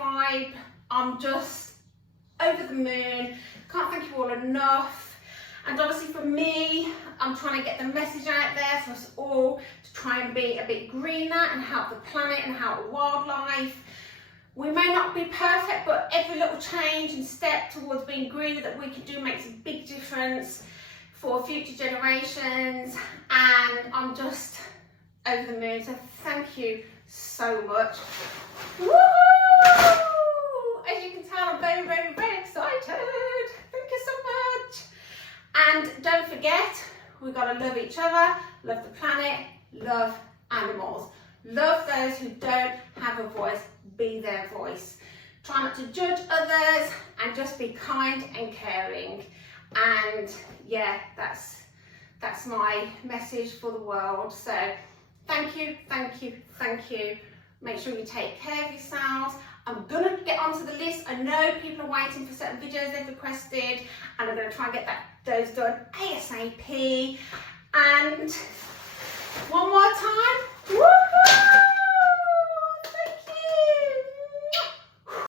subscribe. I'm just over the moon. Can't thank you all enough. And obviously for me, I'm trying to get the message out there for us all to try and be a bit greener and help the planet and help wildlife. We may not be perfect, but every little change and step towards being greener that we can do makes a big difference for future generations. And I'm just over the moon, so thank you so much. Woo! As you can tell, I'm very, very, very excited. Thank you so much. And don't forget, we've got to love each other, love the planet, love animals. Love those who don't have a voice, be their voice. Try not to judge others and just be kind and caring. And yeah, that's my message for the world. So thank you, thank you, thank you. Make sure you take care of yourselves. I'm gonna get onto the list. I know people are waiting for certain videos they've requested, and I'm gonna try and get those done ASAP. And one more time,